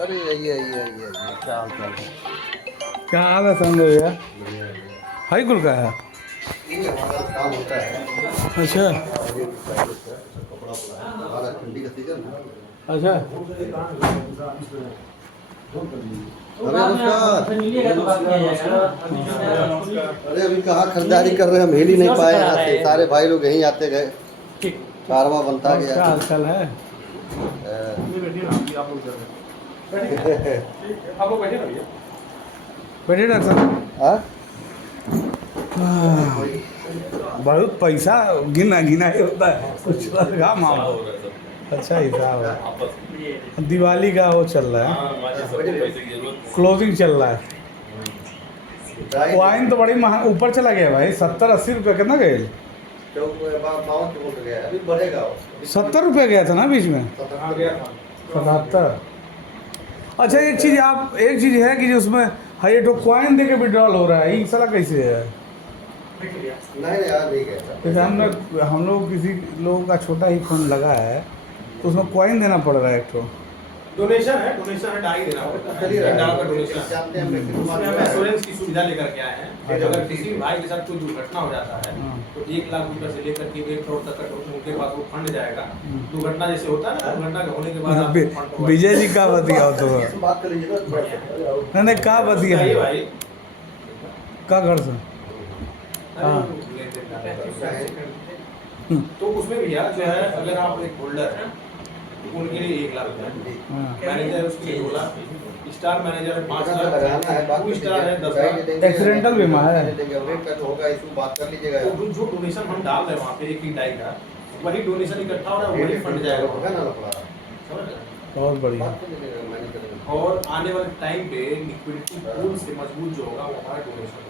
अरे ये क्या हाल चाल है? क्या हाल है संजय भैया? बढ़िया है। हाई कुल का है? ये हमारा काम होता है। अच्छा ये कपड़ा हमारा ठंडी का सीजन है। अच्छा। अरे अभी कहाँ खरीदारी कर रहे हैं, हम हिल ही नहीं पाए यहाँ से। सारे भाई लोग यहीं आते गए, कारवा बनता क्या गया। हाल चाल है? बैठे डॉक्टर साहब। हाँ? बहुत पैसा गिना गिना ही होता है, कुछ लगा मामला। अच्छा हिसाब है। दिवाली का वो चल रहा है, क्लोजिंग चल रहा है। वाइन तो बड़ी महंगा ऊपर चला गया भाई, 70-80 रुपये कितना गए? 70 रुपये गया था ना बीच में, 77। अच्छा एक चीज़ है कि जो उसमें हाँ ये तो कॉइन दे के विड्रॉल हो रहा है, ये साला कैसे है? नहीं यार नहीं गया। जैसे हम लोग किसी लोगों का छोटा ही फोन लगा है तो उसमें कॉइन देना पड़ रहा है एक तो। डोनेशन है डाई देना पड़ता है। $1 का डोनेशन। उसमें हम इंश्योरेंस की सुविधा लेकर के आए हैं। अगर किसी भाई के साथ कोई दुर्घटना हो जाता है तो 1 लाख रुपए से लेकर के 1 करोड़ तक का उनके पास वो फंड जाएगा। दुर्घटना जैसे होता है ना, दुर्घटना के होने के बाद आपको फंड होगा। विजय जी का बतिया हो तो बात कर लीजिए ना। नहीं का बतिया है भाई का घर से। हाँ। तो उसमें भैया जो है, अगर आप एक होल्डर हैं तो उनके लिए 1 लाख रुपए, मैनेजर उसके लिए 2 लाख, स्टार मैनेजर है 5 लाख, 2 स्टार है 10 लाख। एक्सीडेंटल बीमा है। होगा इसमें बात कर लीजिएगा। तो जो डोनेशन हम डाल रहे हैं वहाँ पे एक ही डाई का, वही डोनेशन इकट्ठा हो रहा है, वही फंड जाएगा। होगा ना लफड़ा। समझ रहे हैं? बहुत बढ़िया। बात कर लीजिएगा, मैंने करेंगे। और आने वाले टाइम पे लिक्विडिटी पूल से मजबूत जो होगा वो हमारा डोनेशन होगा।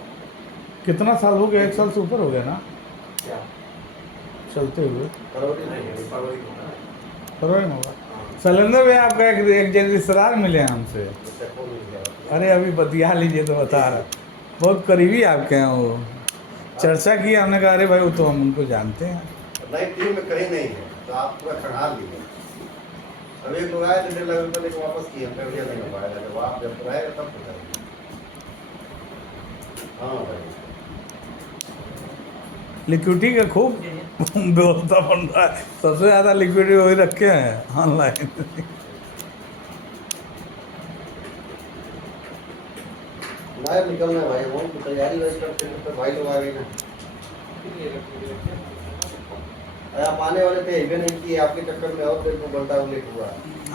कितना साल हो गया? 1 साल से ऊपर हो गया ना क्या चलते हुए? फरवरी नहीं नहीं है, फरवरी को होगा। फरवरी में होगा। शैलेंद्र भैया आपका एक जन रिश्तेदार मिले हैं हमसे। अरे अभी बतिया लीजिए तो बता रहा, बहुत करीबी आपके हैं वो। चर्चा की, हमने कहा अरे भाई वो तो हम उनको जानते हैं। नहीं टीम में कहीं नहीं है तो आप पूरा खड़ा लीजिए। अब एक लोग आए थे 1.5 लाख रुपये लेके वापस किए, हमने भैया नहीं हो पाएगा। जब आप जब आएगा तब तो करेंगे। हाँ भाई लिक्विडिटी का खूब व्यवस्था बन रहा है, सबसे ज़्यादा लिक्विडिटी वही रखे हैं ऑनलाइन। बाहर निकलना है भाई, हम तो तैयारी वैसे करते हैं तो भाई लोग आ गए ना। अरे आप आने वाले थे, इवेंट नहीं किए, आपके चक्कर में और देर को बनता लेट हुआ।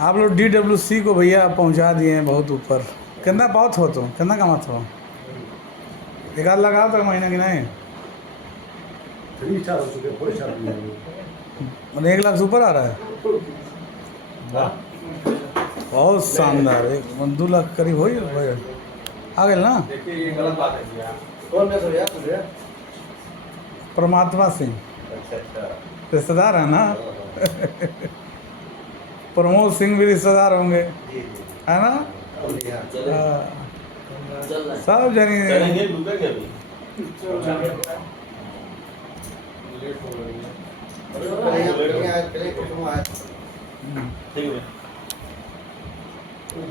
आप लोग DWC को भैया पहुंचा दिए हैं बहुत ऊपर। कितना पाओ हो तुम, कितना कमा हो? 1 आध लगाओ तो महीना की नहीं 3 स्टार हो चुके, 4 स्टार भी नहीं। मतलब 1 लाख से ऊपर आ रहा है। वाह बहुत शानदार। 2 लाख करीब हो ही आ गए ना। देखिए ये गलत बात है भैया। कौन है भैया तुझे? परमात्मा सिंह अच्छा अच्छा। रिश्तेदार है ना। प्रमोद सिंह भी रिश्तेदार होंगे, जी जी है ना। जी हाँ। सब जनी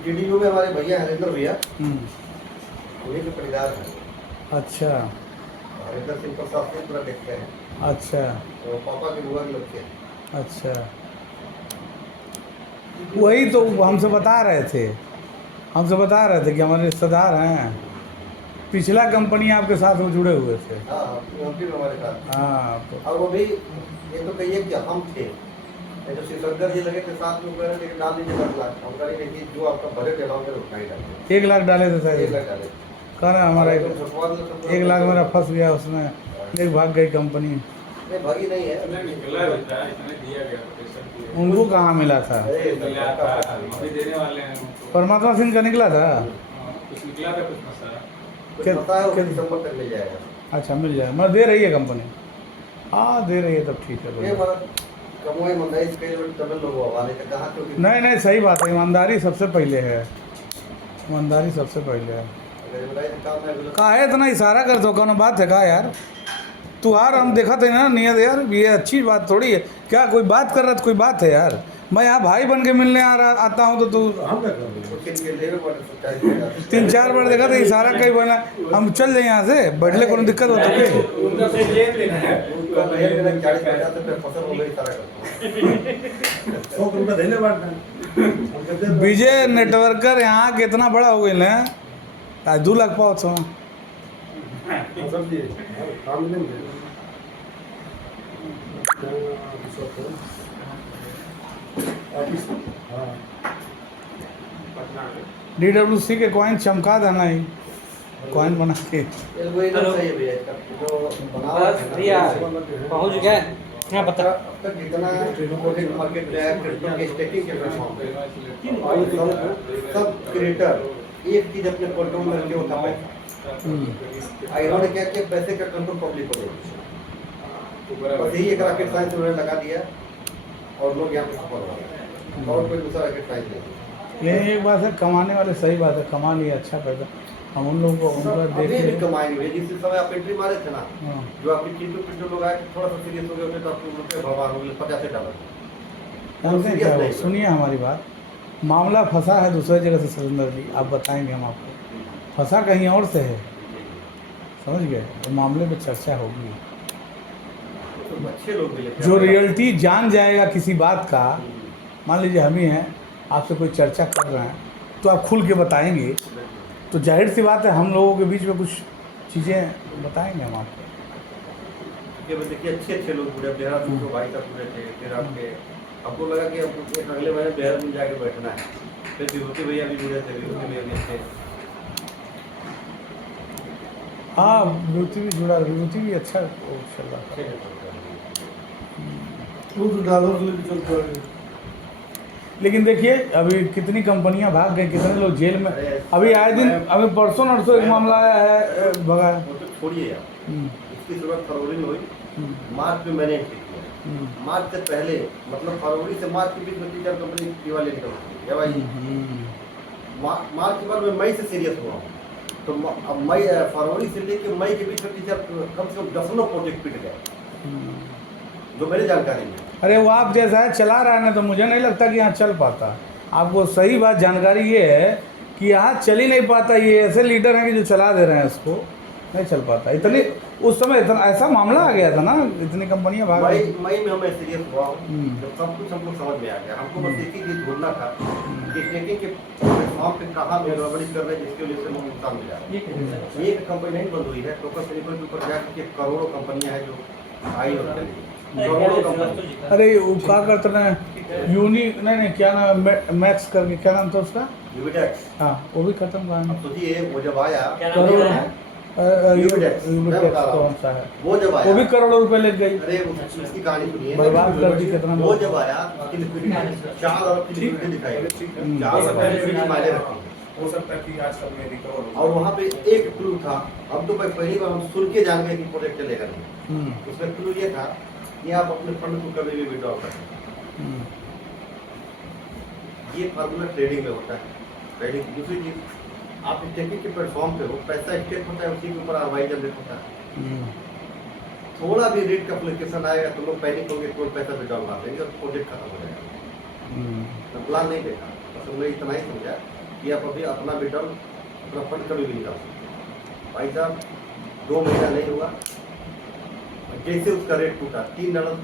वीडियो में हमारे भैया हरिंदर भैया उन्हीं के परिवार हैं। अच्छा हरिंदर सिंह प्रसाद सिंह पूरा देखते हैं, अच्छा तो पापा के बुआ के लोग के। अच्छा। वही तो हमसे बता रहे थे कि हमारे रिश्तेदार हैं। पिछला कंपनी आपके साथ वो जुड़े हुए थे। हाँ एमपी में हमारे साथ। हाँ तो और वो भी ये तो कहिए कि हम थे, ये तो शिवशंकर जी लगे थे साथ में, कह रहे डाल दीजिए 10 लाख। हम कह रहे कि जो आपका बजट अलाउ करे उतना ही डालिए। 1 लाख डाले थे 1 शायद। लाख डाले। कह रहे हमारा छुटवा दो, 1 लाख मेरा फंस गया उसमें, एक भाग गई कंपनी। नहीं भागी नहीं है। उनको कहाँ मिला था? अरे देने वाले हैं उनको। परमात्मा सिंह का निकला था। कुछ निकला था, कुछ फंसा। कुछ पता है वो दिसंबर तक मिल जाएगा। अच्छा मिल जाए, मैं दे रही है कंपनी। हाँ दे रही है तब ठीक है ये बढ़िया। बात कमोई मंदाई से कई लोग तमिल लोग वाले थे कहाँ क्योंकि नहीं नहीं सही बात है, ईमानदारी सबसे पहले है। ईमानदारी सबसे पहले है। अगर बताइए तो काम है का है इतना इशारा कर दो, कौन बात है का यार? तुहार हम देखा थे ना नियत यार, ये अच्छी बात थोड़ी है क्या, कोई बात कर रहा तो कोई बात है यार, मैं यहाँ भाई बन के मिलने आता हूँ तो तू उसके लिए लेवे बॉर्डर से चाहिए 3-4 बार देखा था इशारा कहीं बना, हम चल जाए यहाँ से बैठले को दिक्कत हो तो उनका कुछ लेन देन है। उनका महीने में 40-50 रुपये फसल हो गई सारा करता 100 रुपये देने बांटना विजय नेटवर्कर यहाँ कितना बड़ा हो गया है, आज 2 लाख पाओ छो DWC के कॉइन चमका देना ही, कॉइन बना के पहुंच गए यहाँ बता। अब तक जितना प्रोजेक्ट मार्केट में है क्रिप्टो के स्टेकिंग के प्लेटफॉर्म पे और सब क्रिएटर एक चीज अपने कंट्रोल में रखे होता पैसा। इन्होंने क्या किया, पैसे का कंट्रोल पब्लिक को दे दिया। बस यही एक रॉकेट साइंस उन्होंने लगा दिया और लोग यहाँ पे सफल हो गए, और कोई दूसरा रॉकेट साइंस नहीं। ये एक बात है, कमाने वाले सही बात है, कमा लिया अच्छा पैसा, हम उन लोगों को उनका अभी देख भी कमाएंगे। जिस समय आप एंट्री मारे थे ना, हाँ। जो आपके चिंटू लोग आए थोड़ा सा सीरियस हो गए होते तो आपको रुपये भगवान हो गए $50। जानते हैं क्या, सुनिए हमारी बात, मामला फंसा है दूसरे जगह से सरिंदर जी, आप बताएंगे हम आपको, फंसा कहीं और से है, समझ गए, तो मामले पे चर्चा होगी, तो अच्छे लोग भी हैं। जो रियलिटी जान जाएगा किसी बात का, मान लीजिए हम ही हैं, आपसे कोई चर्चा कर रहे हैं तो आप खुल के बताएंगे, तो जाहिर सी बात है हम लोगों के बीच में कुछ चीज़ें बताएंगे हम आपको। ये देखिए अच्छे लोग जुड़े, देहरादून के भाई साहब जुड़े थे, फिर आपको लगा कि अब एक अगले महीने देहरादून जाके बैठना है, फिर विभूति भैया भी जुड़े थे, विभूति भैया भी थे। हाँ विभूति भी जुड़ा, विभूति भी अच्छा वो चल रहा अच्छे है। हैं। लेकिन देखिए अभी कितनी कंपनियां भाग गई, कितने लोग जेल में, अभी आए दिन, अभी परसों नरसों एक मामला आया है भगा है। वो तो छोड़िए आप, इसकी शुरुआत फरवरी में हुई, मार्च में मैंने एंट्री किया। मार्च से पहले मतलब फरवरी से मार्च के बीच में 3-4 कंपनी दिवाली निकल गई है भाई। मार्च के बाद मैं मई से सीरियस हुआ हूँ, तो अब मई फरवरी से लेके मई के बीच में 3-4 कम से कम 10 प्रोजेक्ट पिट गए जो मेरी जानकारी में। अरे वो आप जैसा है चला रहा है ना, तो मुझे नहीं लगता कि यहाँ चल पाता। आपको सही बात जानकारी ये है कि यहाँ चल ही नहीं पाता, ये ऐसे लीडर हैं कि जो चला दे रहे हैं इसको, नहीं चल पाता। इतनी उस समय इतना ऐसा मामला आ गया था ना, इतनी कंपनियां भाग गई। मई में मैं सीरियस हुआ हूँ, जब सब कुछ हमको समझ में आ गया। हमको बस एक ही चीज ढूंढना था कि स्टेकिंग के प्लेटफॉर्म पे कहाँ में गड़बड़ी कर रहे हैं जिसकी वजह से लोग नुकसान मिला है। एक कंपनी नहीं बंद हुई है, टोकन स्लीपर के ऊपर जाकर करोड़ों कंपनियां हैं जो आई और चली, करोड़ों कंपनी। अरे वो क्या करते हैं यूनी, नहीं क्या नाम, मैक्स करके क्या नाम था उसका, यूबिटेक्स। हाँ वो भी खत्म हुआ है। सोचिए वो जब आया करोड़ यूबिटेक्स कौन सा है, वो जब आया वो भी करोड़ों रुपए लग गई, अरे उसकी कहानी सुनिए, बर्बाद कर दी कितना। वो जब आया उसकी लिक्विडिटी 4 अरब की लिक्विडिटी दिखाई, 4 अरब की लिक्विडिटी मायने रखती है। हो सकता है कि आज तक में रिकवर हो। और वहाँ पे एक क्लू था, अब तो भाई पहली बार हम सुन के जान गए कि प्रोजेक्ट चलेगा नहीं। उसमें क्लू ये था कि आप अपने फंड को कभी भी विड्रॉ कर सकते हैं। ये फार्मूला ट्रेडिंग में होता है। ट्रेडिंग दूसरी चीज, आप स्टेकिंग के प्लेटफॉर्म पे हो, पैसा स्टेक होता है, उसी के ऊपर आरवाई जनरेट होता है। थोड़ा भी रेट का एप्लीकेशन आएगा तो लोग पैनिक होंगे, कोई पैसा विड्रॉ मार देंगे और प्रोजेक्ट खत्म हो जाएगा। तो प्लान नहीं देखा, बस हमने इतना ही समझा कि आप अभी अपना विड्रॉल, अपना फंड कभी भी निकाल सकते। भाई साहब 2 महीना नहीं हुआ, जैसे उसका रेट टूटा $3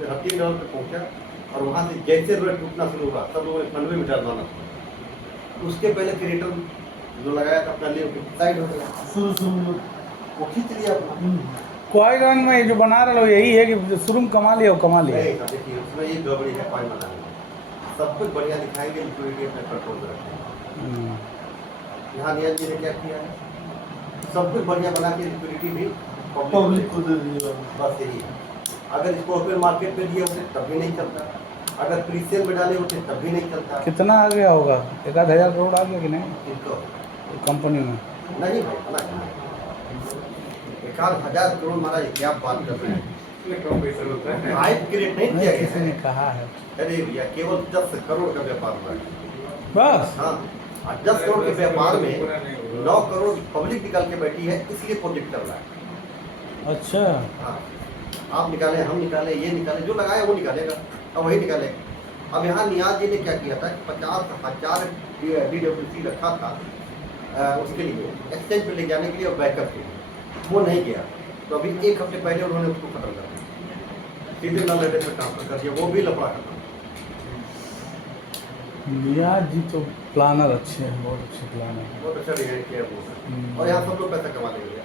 पे पहुंचा, और वहाँ से जैसे रेट टूटना शुरू हुआ सब लोगों ने फंड में विड्रॉल मारना शुरू। उसके पहले क्रिएटर जो लगाया था अपना लिए साइड हो गया, वो खींच लिया अपना। क्वाइगन में जो बना रहा हो यही है कि शुरू में कमा लिया, वो कमा लिया। नहीं, देखिए उसमें ये गड़बड़ी है, कॉइन बनाने में सब कुछ बढ़िया दिखाएंगे, लिक्विडिटी अपने कंट्रोल में रखेंगे। यहाँ नियत जी ने क्या किया है, सब कुछ बढ़िया बना के लिक्विडिटी भी पब्लिक को दे दिया। बस यही, अगर इसको ओपन मार्केट में दिए होते तब भी नहीं चलता, अगर प्रीसेल में डाले होते तब भी नहीं चलता। कितना आ गया होगा, 1,000 करोड़ आ गया कि नहीं इनको कंपनी में? नहीं भाई, बना 1,000 करोड़ महाराज, क्या बात कर रहे हैं। कम पैसा होता है। हाइप क्रिएट नहीं किया किसी ने गया कहा है है। अरे भैया केवल 10 करोड़ का व्यापार हुआ है बस। हाँ, और 10 करोड़ के व्यापार में 9 करोड़ पब्लिक निकल के बैठी है, इसलिए प्रोजेक्ट चल रहा है। अच्छा हाँ, आप निकाले, हम निकाले, ये निकाले, जो लगाए वो निकालेगा और वही निकालेगा। अब यहाँ नियाज जी ने क्या किया था कि 50,000 DWC रखा था उसके लिए एक्सचेंज पे ले जाने के लिए और बैकअप के लिए, वो नहीं गया। तो अभी 1 हफ्ते पहले उन्होंने उसको खत्म कर दिया, सीधे नल एड्रेस पर ट्रांसफर कर दिया, वो भी लफड़ा खत्म। नियाज जी तो प्लानर अच्छे हैं, बहुत अच्छे प्लानर हैं। बहुत अच्छा डिजाइन किया वो, और यहाँ सब लोग पैसा कमा लेंगे।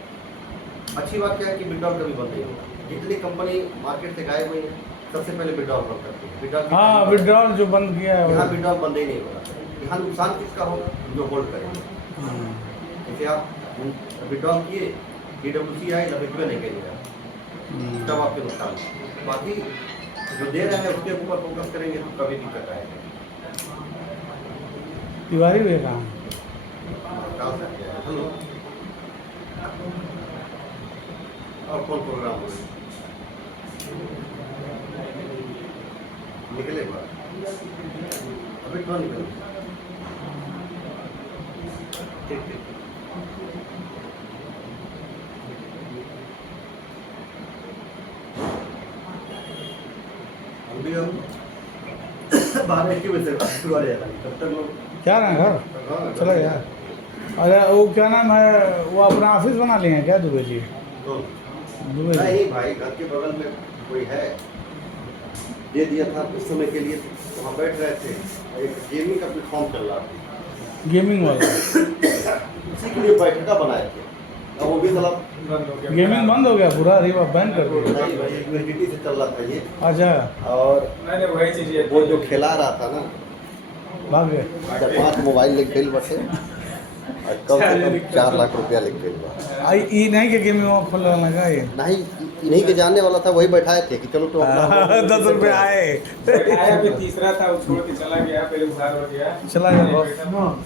अच्छी बात क्या है कि विड्रॉल कभी बंद नहीं होगा। जितनी कंपनी मार्केट से गायब हुई है सबसे पहले विड्रॉल बंद करती है। विड्रॉल हाँ विड्रॉल जो बंद किया है यहाँ वो। विड्रॉल बंद ही नहीं होगा। यहाँ नुकसान किसका होगा? जो होल्ड करेंगे। जैसे आप विड्रॉल किए, DWC आए, लपेटवे नहीं करेगा, तब आपके नुकसान। बाकी जो दे रहे हैं उसके ऊपर फोकस करेंगे तो कभी दिक्कत आएगी। तिवारी भैया कहाँ हैं? हेलो, और कौन प्रोग्राम हो निकले बाहर? अभी कौन निकले? ठीक ठीक। हम भी हम बाहर एक ही बजे तक शुरू आ जाएगा, तब तक लोग क्या रहे घर चलो यार। अरे वो क्या नाम है, वो अपना ऑफिस बना लिए हैं क्या दुबे जी? दुबे जी नहीं भाई, घर के बगल में कोई है, दे दिया था कुछ समय के लिए, वहाँ बैठ रहे थे, एक गेमिंग का प्लेटफॉर्म चल रहा था, गेमिंग वाला। उसी के लिए बैठका बनाए थे। अब वो भी साला गेमिंग बंद हो गया पूरा, रिवा बैन कर दिया। नहीं भाई, यूनिटी से चल रहा था ये, अच्छा और नहीं वही चीज़ वो जो खिला रहा था ना, भाग गए। 4-5 मोबाइल लेके गई बसे, और कम से कम 4 लाख रुपया लेके गई बा। आई ई नहीं के गेमिंग वहाँ खोलने लगा ये। नहीं, इन्हीं के जानने वाला था, वही बैठाए थे कि चलो तो अपना 10 रुपये आए। आया फिर तीसरा था वो छोड़ के चला गया, पहले उधार हो गया। चला गया बॉस।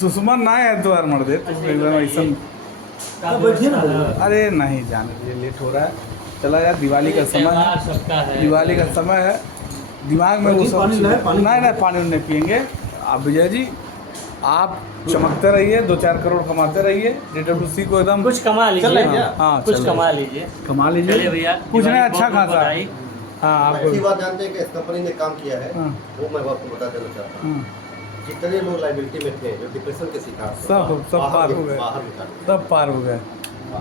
दुश्मन ना है तो यार मर दे तुम एकदम ऐसा। अरे नहीं जाने दीजिए, लेट हो रहा है, चला यार, दिवाली का समय है, दिवाली का समय है, दिमाग में वो सब नहीं पानी नहीं पियेंगे। आप विजय जी आप चमकते रहिए, 2-4 करोड़ कमाते रहिए, DWC को एकदम कुछ कमा लीजिए। हाँ कुछ कमा लीजिए, कमा लीजिए चलिए भैया। कुछ नहीं, दिवाली अच्छा बहुत बहुत खासा। बधाई। हाँ ऐसी आपको बात जानते हैं कि इस कंपनी ने काम किया है, हाँ। वो मैं आपको बता देना चाहता हूँ। जितने लोग लाइबिलिटी में थे, जो डिप्रेशन के शिकार थे, सब पार हो गए, बाहर निकाल दिए। सब पार हो गए।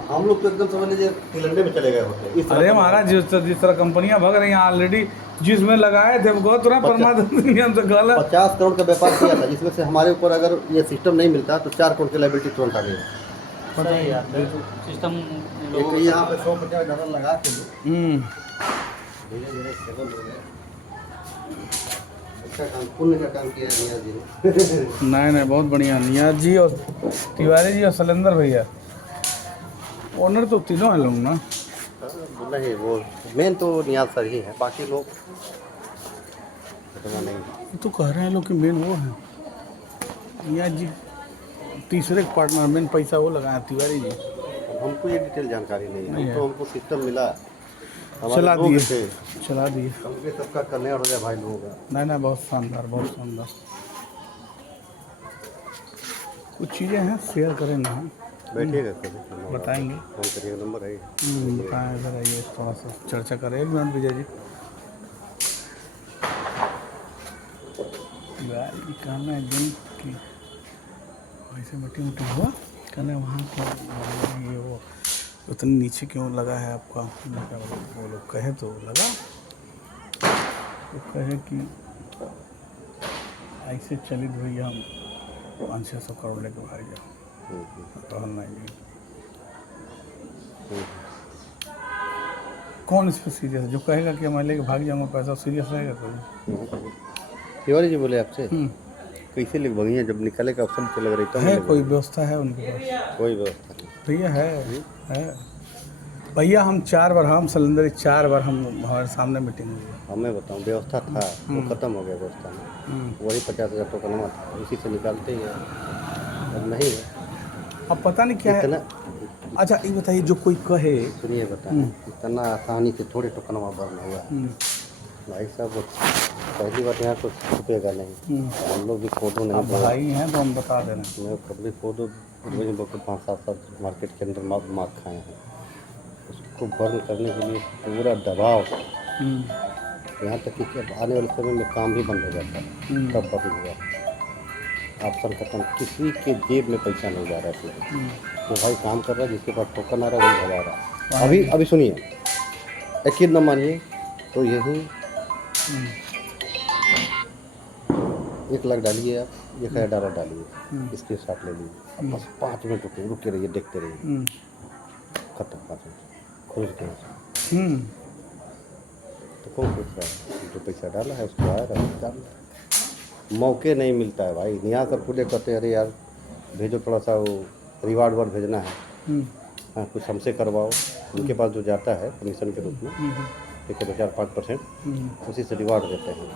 हम लोग तो एकदम समझ लीजिए तिलंडे में चले गए होते। इस तरह अरे का महाराज जिस तरह कंपनियां भग रही हैं ऑलरेडी, जिसमें लगाए थे वो तुरंत परमात्मा नियम से गलत। 50 करोड़ का व्यापार किया था, जिसमें से हमारे ऊपर अगर ये सिस्टम नहीं मिलता तो 4 करोड़ की लाइबिलिटी तुरंत आ गई। सही है, सिस्टम एक तो यहाँ पे 150 डॉलर लगा के धीरे धीरे स्टेबल हो गए। अच्छा काम, पुण्य का काम किया है नियाज जी ने। नहीं बहुत बढ़िया, नियाज जी और तिवारी जी और शैलेंद्र भैया ओनर तो तीनों हैं लोग ना। नहीं, वो मेन तो नियाज सर ही है, बाकी लोग पता नहीं। तो कह रहे हैं लोग कि मेन वो हैं नियाज जी, तीसरे पार्टनर मेन पैसा वो लगाए तिवारी जी। हमको ये डिटेल जानकारी नहीं नहीं है, है। तो हमको सिस्टम मिला, चला हमारे लोग दिए थे, चला दिए। हमके सबका कल्याण हो जाए भाई लोगों का। नहीं बहुत शानदार, बहुत शानदार। कुछ चीज़ें हैं शेयर करेंगे हम, बैठिएगा कभी, बताएंगे। फोन करिएगा, नंबर है। बताएं, इधर आइए, थोड़ा सा चर्चा करें। 1 मिनट विजय जी। कहना है दिन की ऐसे मिट्टी हुआ, कहना वहाँ पर ये वो उतनी नीचे क्यों लगा है आपका? वो लोग कहे तो लगा, वो कहे कि ऐसे चलित भैया हम 500-600 करोड़ लेके भाग जाओ तो हम नहीं। कौन इस पर सीरियस है? जो कहेगा कि मैं लेके भाग जाऊंगा पैसा, सीरियस रहेगा कोई? तिवारी जी बोले आपसे कैसे लिख भगी जब निकले का ऑप्शन तो लग रही तो है कोई व्यवस्था है उनके पास? कोई व्यवस्था नहीं। भैया है भैया। हम 4 बार, हम शैलेंद्र 4 बार हम हमारे सामने मीटिंग हुई है। हमें बताऊं, व्यवस्था था वो खत्म हो गया व्यवस्था में, वही 50,000 टोकनमा था, उसी से निकालते ही है, अब नहीं है। अब पता नहीं क्या है। इतना अच्छा ये बताइए, जो कोई कहे, सुनिए बताएं, इतना आसानी से थोड़े टोकनमा भरना हुआ है भाई साहब। पहली बात यहाँ कुछ छुपेगा नहीं, हम लोग भी फोटो नहीं आप भाई हैं तो हम बता दे रहे हैं। मैं कभी फोटो लोग 5-7 साल मार्केट के अंदर मार खाए हैं, उसको बर्न करने के लिए पूरा दबाव, यहाँ तक कि अब आने वाले समय में काम भी बंद हो जाता है, तब बर्न हुआ। ऑप्शन खत्म, किसी के जेब में पैसा नहीं जा रहा है, तो भाई काम कर रहा है, जिसके पास टोकन आ रहा है वही भगा रहा है। अभी सुनिए, यकीन न मानिए तो यही 1 लाख डालिए, आप 1000 डॉलर डालिए, इसके साथ ले लीजिए, अब बस 5 मिनट रुके रहिए, देखते रहिए, खत्म 5 मिनट खुल के। तो कौन पूछ रहा है? जो पैसा डाला है उसको आया रहा है। मौके नहीं मिलता है भाई, यहाँ कर पूरे कहते हैं अरे यार भेजो थोड़ा सा वो रिवार्ड भेजना है, हाँ कुछ हमसे करवाओ, उनके पास जो जाता है कमीशन के रूप में, ठीक है 4-5% उसी से रिवार्ड देते हैं।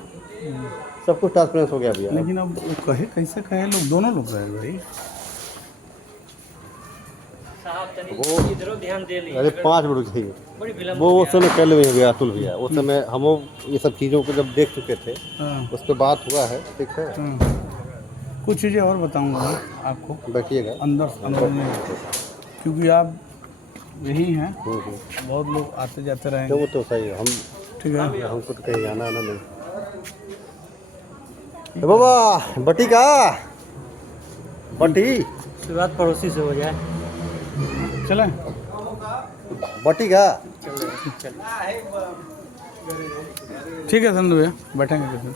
सब कुछ ट्रांसपेरेंस हो गया भैया। लेकिन अब कहे कैसे कहे लोग, दोनों लोग रहे भाई। वो इधरो ध्यान दे लीजिए। अरे 5 मिनट चाहिए, बड़ी विलम्ब वो उस समय पहले हो गया अतुल भैया, उस समय हम ये सब चीज़ों को जब देख चुके थे, उसके बाद हुआ है, ठीक है। कुछ चीज़ें और बताऊंगा आपको, बैठिएगा अंदर में, क्योंकि आप यही हैं, बहुत लोग आते जाते रहेंगे। तो वो तो सही है, हम ठीक है, हमको तो कहीं आना आना नहीं। तो बाबा बटी का बटी शुरुआत पड़ोसी से हो जाए। चलें बटी का ठीक है संधू भैया, बैठेंगे किसी दिन।